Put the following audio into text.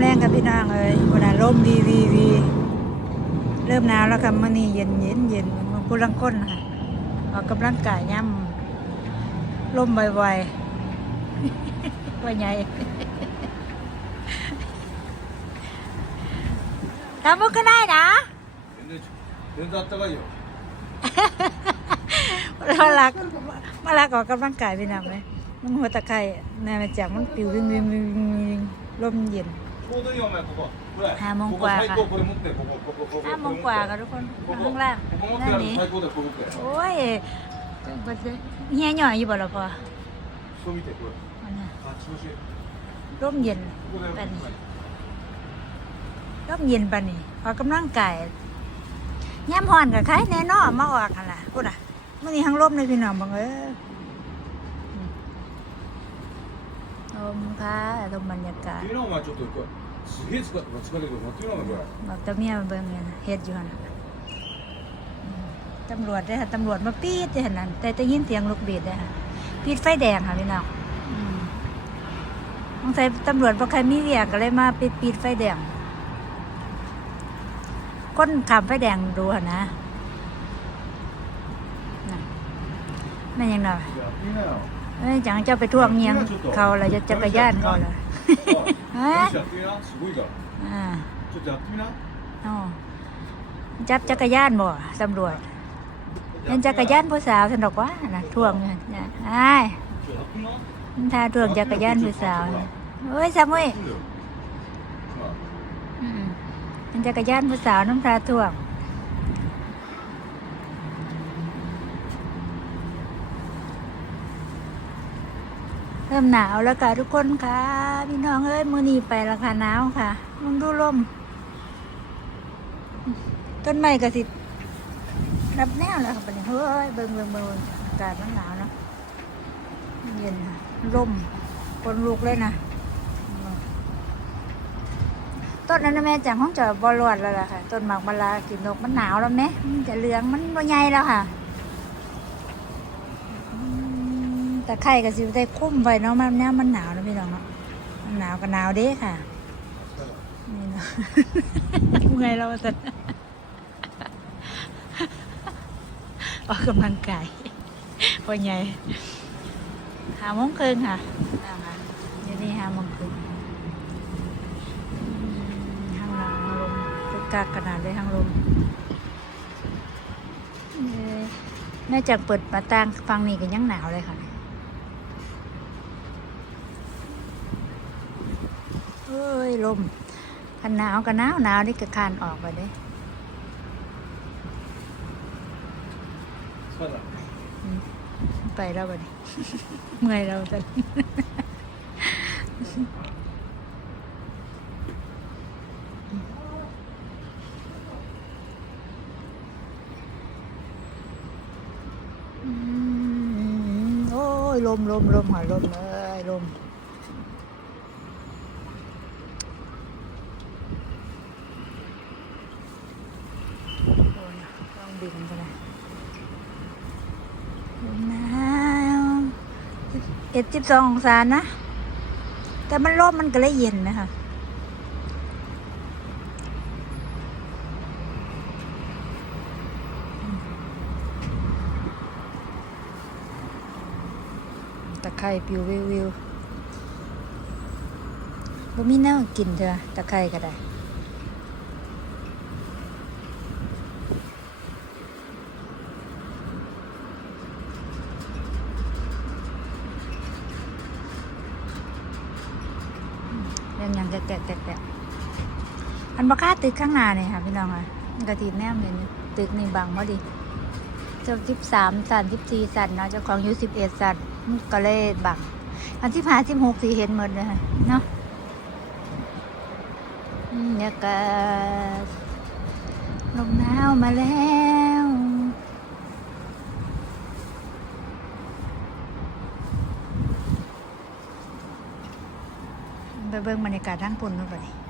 แรงกับพี่น้องเอ้ยวันน่ะลมวีวีวีเริ่มหนาวแล้วค่ะมื่อนี้เย็นเย็นเย็นมันพูลังก้นค่ะออกกำลังกายย่ำลมบ่อยๆ ว่าไง ทำมันก็ได้นะ 全然全然あったかいよ มาลักมาลักออกกำลังกายพี่น้องเลยมันหัวตะไคร่แน่มาจากมันปิววิ่งวิ่งวิ่งวิ่งวิ่งลมเย็น 5分กว่าค่ะห้าโมงกว่าค่ะทุกคนข้างล่างนั่นนี่โอ้ยเฮียหน่อยอยู่บ่หรอพ่อร่มเย็นปันนี่ร่มเย็นปันนี่พอกำลังก่ย่ำห่อนกับใครแน่นอนมาออกกันล่ะพูดอะมื่อนี้ทางร่มในพี่น้องบังเอ้ลมค่ะลมบรรยากาศนี่ลองมาจุดดูก่อน 君のお前ちょっとこれすげえ疲れ疲れてる待ってみろお前これ บอกตาเมียมาเบิ่งเนี่ยนะเฮ็ดอยู่หั่นน่ะอืมตำรวจได้อค่ะตำรวจมาปีดได้อหั่นนั่นแต่จะยินเสียงลูกบีดได้อค่ะปีดไฟแดงค่ะพี่น้องอืมสงสัยตำรวจบ่ใครมีเวียกก็เลยมาปิดปีดไฟแดงคนขับไฟแดงดูหั่นนะน่ะแม่นยังไง やってみなよ เอ้ยจังเจ้าไปท่วงเงียงเขาเลยจะจักรยานเขาเลย お เอ๊ะจับด้วยนะสวยก่อนอ่าจะจับจักรยานบ่ตำรวจเยันจักรยานผู้สาวสนอกวะนะท่วงเนี่ยไอ้ท่าท่วงจักรยานผู้สาวเฮ้ยสามุยมันจักรยานผู้สาวน้ำพระท่วง เริ่มหนาวแล้วค่ะทุกคนค่ะพี่น้องเอ้ยมือนีไปแล้วค่ะหนาวค่ะมึงดูลม ต้นไม้ก็สิรับแนวแล้วค่ะเป็นเฮ้ยเบิ่งเบิ่งเบิ่งอากาศมันหนาวเนาะเย็นค่ะลมคนลุกเลยนะต้นนั้นแม่จังห้องจะบอลวดแล้วล่ะค่ะต้นหมากมะลากินนกมันหนาวแล้วไหมมันจะเหลืองมันบ่ใหญ่แล้วค่ะอืม แต่ไข่ก็สิได้คุ้มไว้เนาะมันแนวมันหนาวนะพี่น้องเนาะมันหนาวก็หนาวเด้ค่ะนี่เนาะเมื่อยแล้วแต่ออกกำลังกายพอใหญ่หาโมงครึ่งค่ะเอาค่ะอยู่นี่หาโมงครึ่งอืมห้างลมลมคึกคักขนาดเลยห้างลมเอ้ยแม่จากเปิดมาต่างฟังนี่ก็ยังหนาวเลยค่ะ เฮ้ยลมกันหนาวกันหนาวหนาวนี่กระคานออกไปเลยไปแล้วไปเมื่อยเราจะโอ้ยลมลมลมหอยลมเอ้ยลม บินไปเลยหนาวเอ็ดสิบสององศานะ แต่มันร่มมันก็เลยเย็นนะคะตะไคร่ปิววิววิวบ่มีแนวกินเถอะตะไคร่ก็ได้ ยังยังแกะแกะแกะแกะอันบักค่าตึกข้างหน้าเนี่ยค่ะพี่น้องค่ะกระตีแนมเลยนี่ตึกนี่บังพอดีเจ้าสิบสามสันสิบสี่สันเนาะเจ้าของอยู่สิบเอ็ดสันมันก็เลยบังอันที่ผ่าสิบหกสี่เห็นหมดเลยค่ะเนาะอืมเนี่ยก็ลมหนาวมาแล้ว ไปเบิ่งบรรยากาศทั้งปุ่นนู่นไปดิ